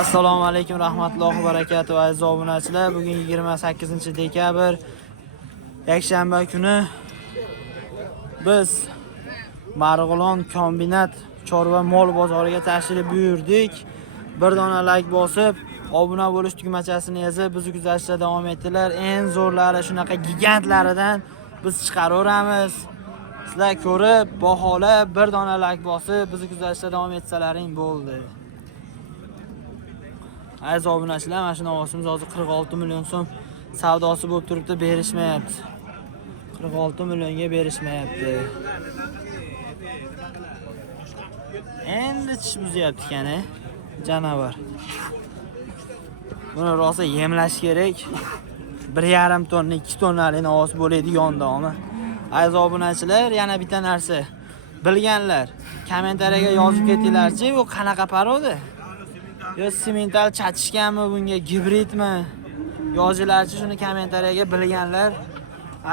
Assalomu alaykum, rahmatullohi va barakatuh aziz obunachilar. Bugun 28-dekabr yakshanba kuni biz Marg'ilon kombinat chorva mol bozoriga tashrif buyurdik. Bir dona like bosib, obuna bo'lish tugmachasini yozib, bizni kuzatishda davom etdilar. Eng zo'rlari shunaqa gigantlaridan biz chiqaraveramiz. Sizlar ko'rib, baholab, bir dona like bosib, bizni kuzatishda davom etsalaring bo'ldi. Aziz obunachilar, mana shu ovozimiz hozir 46 million so'm savdosi bo'lib turibdi, berishmayapti. 46 millionga berishmayapti. Endi tish buzyapti ekan, janavar. Buni rosa yemlash kerak. 1,5 tonna, 2 tonnalik ovoz bo'ladi yondomi. Aziz obunachilar, yana bitta narsa. Bilganlar, kommentariyaga yozib ketinglarchi, bu qanaqa parodi? Yo semental chatishganmi bunga, gibridmi? Yozinglarchi shuni kommentariyaga bilganlar.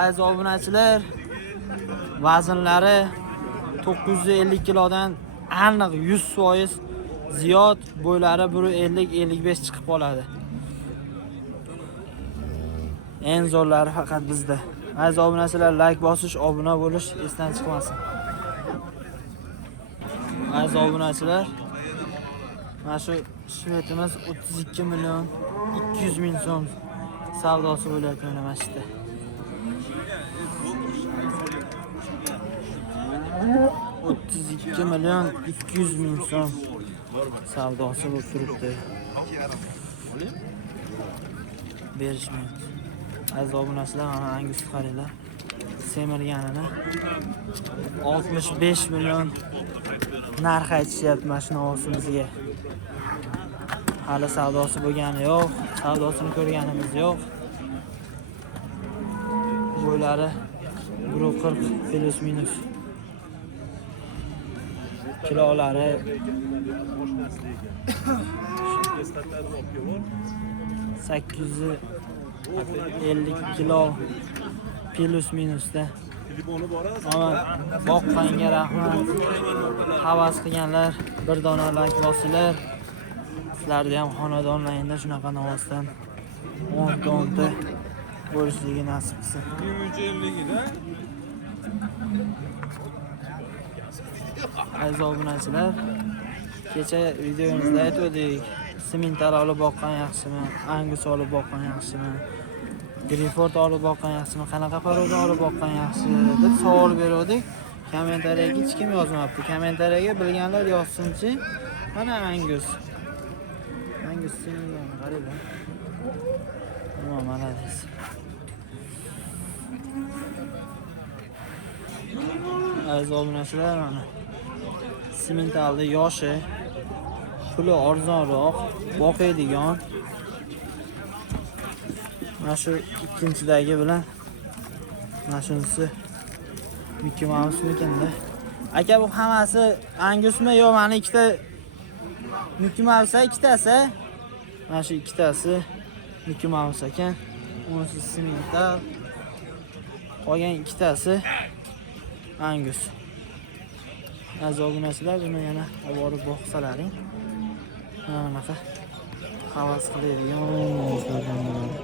Aziz obunachilar, vaznlari 950 kilodan aniq 100% ziyod, bo'ylari 150-55 chiqib qoladi. Eng zo'rlari faqat bizda. Aziz obunachilar, like bosish, obuna bo'lish esdan chiqmasin. Aziz obunachilar, mana shu shvetimiz 32 million 200 ming so'm savdosi bo'lyapti mana mashitda. $32 million 200 ming so'm savdosi bo'lib turibdi. Berishmayapti. Aziz obunachilar, mana Angus qaranglar. Semirganini 65 million narx aytishyapti mana shu ovozimizga. Hali savdosi bo'lgani yo'q, savdosini ko'rganimiz yo'q. Bo'ylari 140 plus minus. Kilolari 850 kilo plus minusda. Ama boqqanga rahmat. Havas qilganlar bir dona like bosinglar. Sizlarda ham xonadonlaringda shunaqa ovozdan 10 tonta bo'lishligi nasib qilsin. 350 da. Aziz obunachilar, kecha videomizda aytdik, semental olib boqqan yaxshimi, Angus olib boqqan yaxshimi, Grifford olib boqqan yaxshimi, qanaqa paroda olib boqqan yaxshi deb savol berdik. Kommentariyaga hech kim yozmabdi. Kommentariyaga bilganlar yozsinchi. Mana Angus semental qarang. Mana des. Aziz obunachilar, mana sementalda yoshi, puli arzonroq, boqadigan. Mana shu ikkinchidagi bilan mana shunisi Mickey Mouse'nikanda. Aka, bu hammasi Angusmi yo mana ikkita Mickey Mouse ikkitasi? Mana shu ikkitasi Mickey Mouse ekan. Bunisi semental. Qolgan ikkitasi Angus. Aziz obunachilar, buni yana olib borib boqsalaring. Mana bunaqa havas qiladigan ovozlardan bo'ladi.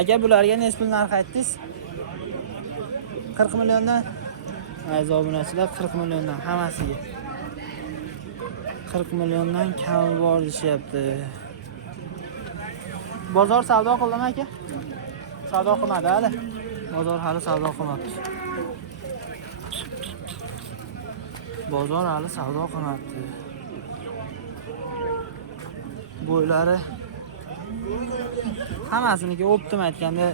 Aka, bularga nechpul narx aytdingiz? 40 milliondan. Aziz obunachilar, 40 milliondan hammasiga. 40 milliondan kam bor deyapti. Bozor savdo qildimi aka? Savdo qilmadi hali. Bozor hali savdo qilmadi. Bozor hali savdo qilmadi. Bo'ylari hammasiniki optim aytganda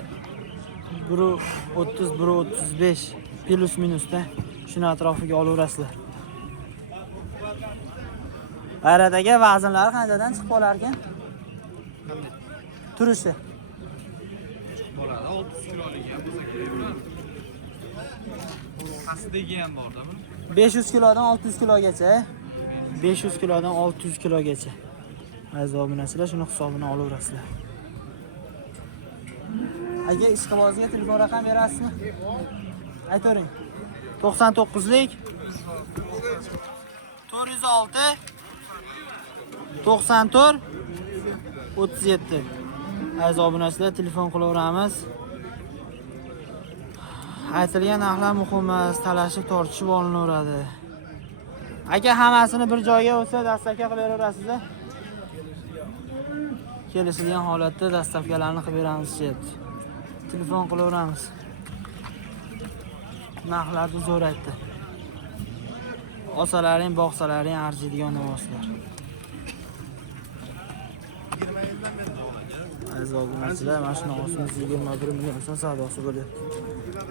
130 135 plus minusda shuni atrofiga olaverasizlar. Aradagi vaznlari qanchadan chiqib qolar ekan? Turishi 600 kilolik ham bo'lsa kerak. Pastdagi ham borda buni. 500 kilodan 600 kilogacha. 500 kilodan 600 kilogacha. Aziz obunachilar, shuni hisobini olaverasizlar. Aka, ishqibozga telefon raqam berasizmi? Aytavering. 99lik 406 94 37. Aziz obunachilar, telefon qilaveramiz. Aytilgan narxlar muhim emas, talashib tortishib olinaveradi. Aka hammasini bir joyga olsa dastavka qilib beraverasiz. Kelishilgan holatda dastavkalarni qilib beramiz, deyapti. Telefon qilaveramiz. Narxlarni zo'r aytdi. Osalaring, boqsalaring arziydigan ovozlar. Aziz obunachilar, mana shu ovozimiz 21 million so'm savdosi bo'lyapti.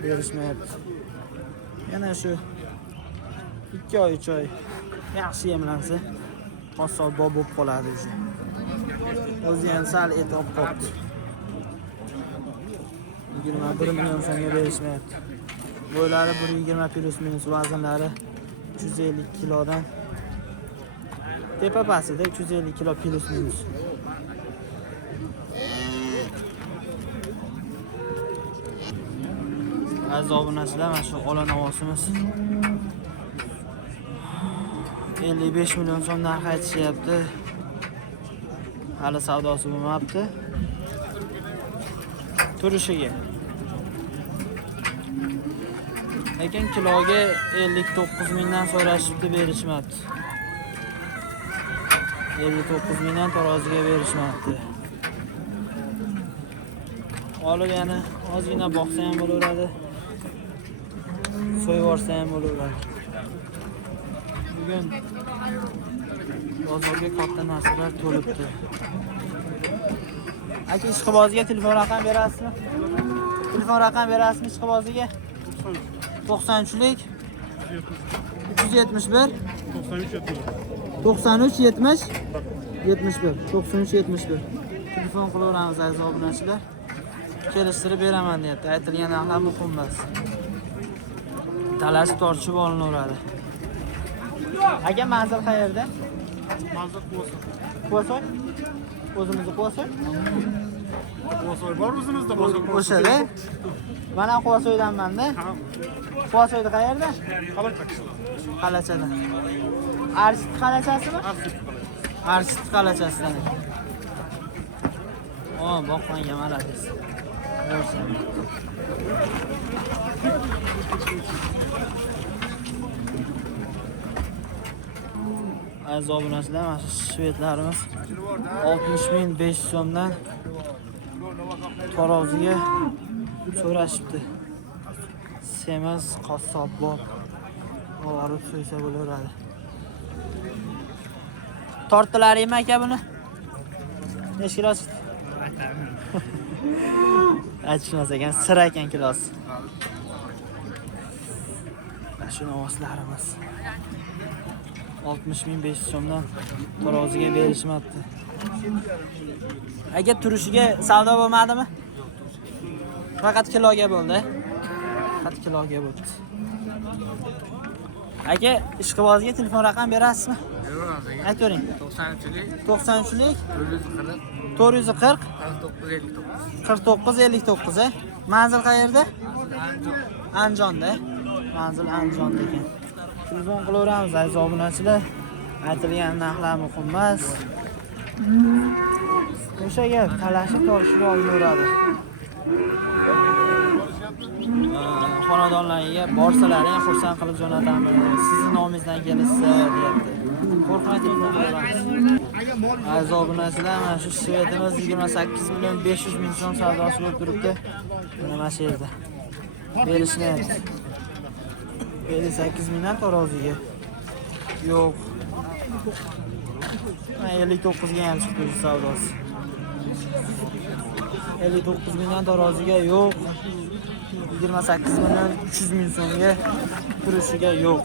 Berishmayapti. Yana shu 2 oy, 3 oy yaxshi yemlansa, qassobbob bo'lib qoladi o'zi. O'zi ham sal et olib qoldi. 21 million so'mga berishmayapti. Bo'ylari 120 plus minus, vaznlari 350 kilodan tepa pastida 350 kilo plus minus. Aziz obunachilar, mana shu ola navosimiz 55 million so'm narx aytishyapti. Hali savdosi bo'lmabdi. Turishiga. Lekin kiloga 59 mingdan so'rashibdi, berishmabdi. 59 mingdan taroziga berishmabdi. Olib yana ozgina boqsa ham bo'laveradi. So'yib olsa ham bo'laveradi. Bugun bozorga katta narsalar to'libdi. Aka, ishqibozga telefon raqam berasizmi? Telefon raqam berasizmi ishqiboziga? 93lik 371 93 70 71 93 71. Telefon qilaveramiz aziz obunachilar. Kelishtirib beraman deyapti. Aytilgan narxlar muhim emas. Talashib tortishib olinaveradi. Aka, manzil qayerda? Manzil Qo'soy? O'zimizni Qo'soy? Qo'soy bor o'zimizda boshqa. O'shada. Mana Qo'soydanman-da. Qo'soyda qayerda? Qalachada. Arshid qalachasimi? Arshid qalachasidan. Boqqanga malades. Ko'rsin. Aziz obunachilar, mana shu shvedlarimiz 60.500 so'mdan taroziga so'rashibdi. Semiz qassobbob olib so'ysa bo'laveradi. Tortdilaringmi aka buni? Necha kilosi? Aytishmas ekan, sir ekan kilosi. Shu ovozlarimiz 60.500 so'mdan taroziga berishmabdi. Aka, turishiga savdo bo'lmadimi? Faqat kiloga bo'ldi. Faqat kiloga bo'ldi. Aka, ishqibozga telefon raqam berasizmi? Aytavering. 93lik 440 49 59. Manzil qayerda? Andijonda. Manzil Andijonda ekan. Telefon qilaveramiz aziz obunachilar. Aytilgan narxlar muhim emas. O'sha gap talashib tortishib olinaveradi. Xonadonlarga borsalar ham xursand qilib jo'natamiz. Sizning nomingizdan kelishsa, deyapti. Qo'rqmay telefon qilaveramiz. Aziz obunachilar, mana shu shvedimiz 28 million 500 ming so'm savdosi bo'lib turibdi. Mana shu yerda. Berishmayapti. 58 mingdan taroziga. Yo'q. 59 ga ham chiqdi savdosi. 59 mingdan taroziga yo'q. 28 million 300 ming so'mga turishiga yo'q.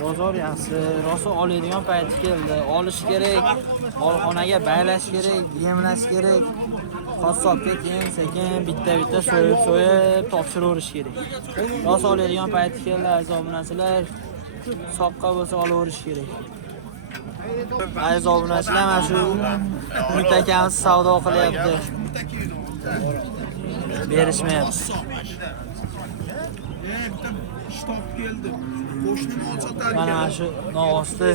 Bozor yaxshi, rosa oladigan payti keldi. Olish kerak, olxonaga baylash kerak, yemlash kerak. Qassobga sekin bitta-bitta so'yib topshiraverish kerak. Rosa oladigan payti keldi aziz obunachilar. Soqqa bo'lsa olaverish kerak. Aziz obunachilar, mana shu Umid akamiz savdo qilyapti. berishmayapti. Mana shu novosti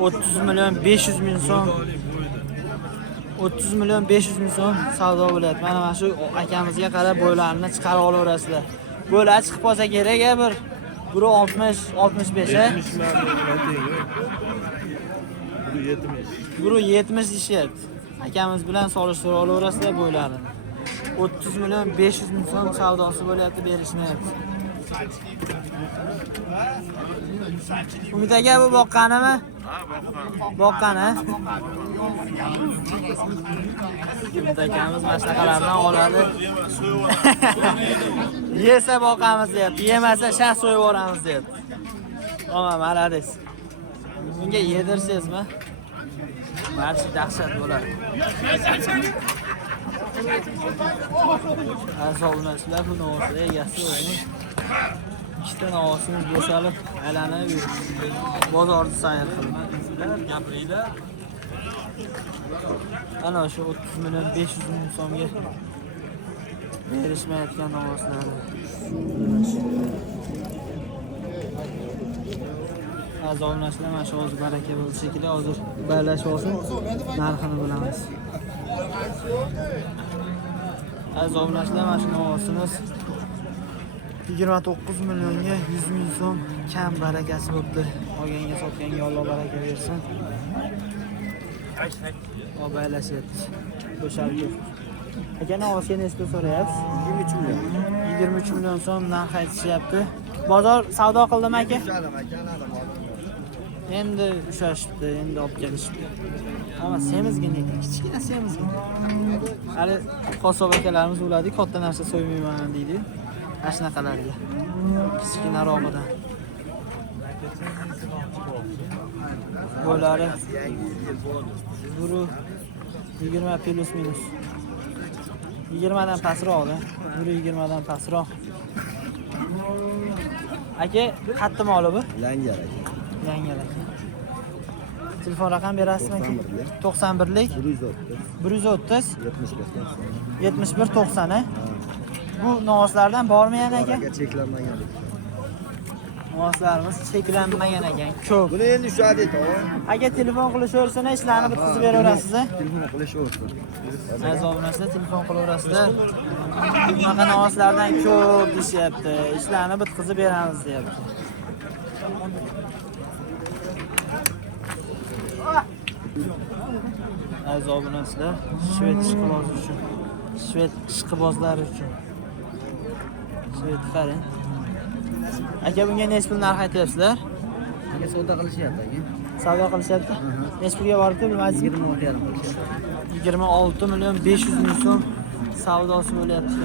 30 million 500 ming so'm. 30 million 500 ming so'm savdo bo'lyapti. Mana shu akamizga qarab bo'ylarini chiqarib olaverasizlar. Bo'ylar chiqib qolsa kerak bir 60 65 a. 70 deyishyapti. Akamiz bilan solishtirib olaverasizlar bo'ylarini. 30 million 500 ming so'm savdosi bo'lyapti, berishmayapti. Umid aka bu boqqanimi? Boqqani. Umid akamiz mashlaqalardan oladi. Yesa boqamiz deyapti, yemasa shah so'yib yuboramiz deyapti. Omma, malades. Bunga yedirsizmi? Barcha dahshat bo'ladi. Azoblanishlar bu novoslar egasi o'yini. Ikkita novosimiz bo'shalib, aylanib bozorda sayr qilmoqda. Gapiringlar. Ana shu 30 million 500 ming so'mga berishmayotgan novoslari. Azoblanishlar mana shu o'zi baraka bo'lsa kerak. Hozir baylashib olsin, narxini bilamiz. Azoblanishlar mana shu novosimiz 29 millionga 100 ming so'm kam barakasi bo'pti. Olganga sotganga Alloh baraka bersin. Obaylashyapti. Bo'shalib. Aka novosga nechta so'rayapsiz? 23 million. 23 million so'm narx aytishyapti. Bozor savdo qildimi aka? Endi ushashibdi, endi olib kelishibdi. Ammo semizgina, kichkina semizgina. Hali qosob akalarimiz bo'ladi, katta narsa so'ymayman deydi. Mana shunaqalarga. Kichkinarog'idan. Bo'ylari 20 plus minus. 20 dan pastroqda. 20 dan pastroq. Aka, qattiq moli bu? Langar aka. Yangilar. Telefon raqam berasizmi aka? 91lik 130 71 90 a. Bu novoslardan bormi yana aka? Cheklanmagan. Novoslarimiz cheklanmagan ekan. Ko'p. Buni endi ushadi to'g'ri. Aka telefon qilishaversin, ishlarni bitkazib beraverasiz. Telefon qilishaversin. Azoblanasizlar, telefon qilaverasizlar. Bunaqa novoslardan ko'p deyapti. Ishlarni bitkazib beramiz deyapti. Aziz obunachılar, Shved ishqibozi uchun, Shved ishqibozlari uchun. Shved qarang. Aka bunga nechta pul narx aytyapsizlar? Aka savdo qilishyapti aka. Savdo qilishyapti? Nechta pulga boribdi bilmaysizmi? 26 million 500 ming so'm savdosi bo'lyapti.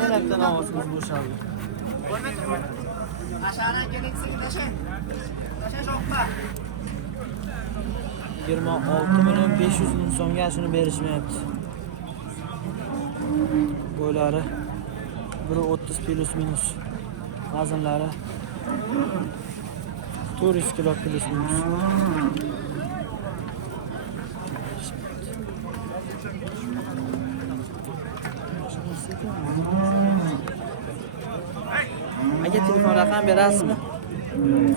Yana bitta novosimiz bo'shaldi. Aşağıdan gelinsin taşın. Taşın şokpa. 26 milyon 500 ming so'mga shuni berishmayapti. Bo'ylari 130 plus minus. Vaznlari 400 kilo plus minus. Aka telefon raqam berasizmi?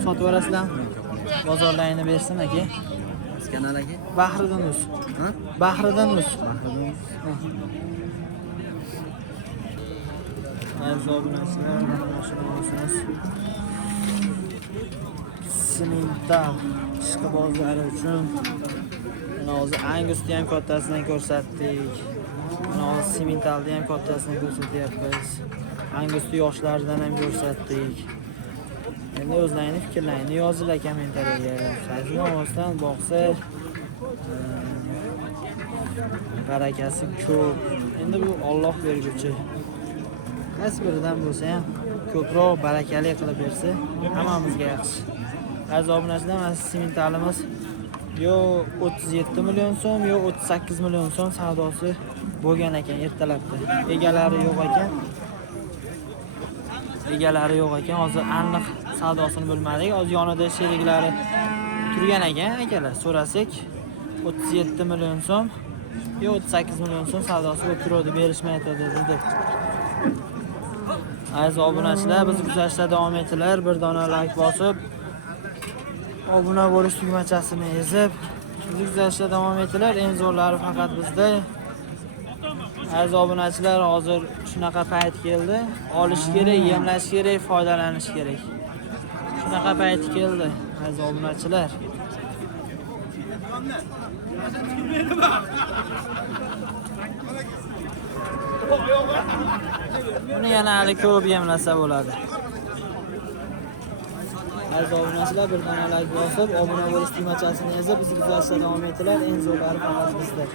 Sotib yuborasizlarmi? Bozorlaringni bersin aka. Kanal aka. Bahriddin Uz. Ha? Bahriddin Uz. Aziz obunachılar, mashinalarimiz Simental ishqibozlari uchun hozir Angusni ham kattasini ko'rsatdik. Hozir Simentalni ham kattasini ko'rsatyapmiz. Angusni yoshlaridan ham ko'rsatdik. Endi o'zlaringiz fikrlaringni yozinglar kommentariyaga. Sizning ovozdan boqsa barakasi ko'p. Endi bu Alloh berguchi. Qaysi biridan bo'lsa ham ko'proq barakali qilib bersa, hammamizga yaxshi. Aziz obunachilar, mana Simentalimiz yo 37 million so'm, yo 38 million so'm savdosi bo'lgan ekan ertalabda. Egalari yo'q ekan. Hozir aniq savdosini bilmadik. Hozir yonida sheriklari turgan ekan akalar. So'rasak 37 million so'm 38 million so'm savdosi bo'lib turadi, berishmaydi dedi. Aziz obunachilar, biz kuzatishda davom etinglar. Bir dona like bosib, obuna bo'lish tugmachasini ezib, bizni kuzatishda davom etinglar. Eng zo'rlari faqat bizda. Aziz obunachilar, hozir shunaqa payt keldi. Olish kerak, yemlash kerak, foydalanish kerak. Shunaqa payt keldi, aziz obunachilar. Buni yana hali ko'p yemlasa bo'ladi. Aziz obunachilar, bir dona like bosib, obuna bo'lish tugmachasini ezib, bizni kuzatishda davom etinglar. Eng zo'rlari faqat bizda.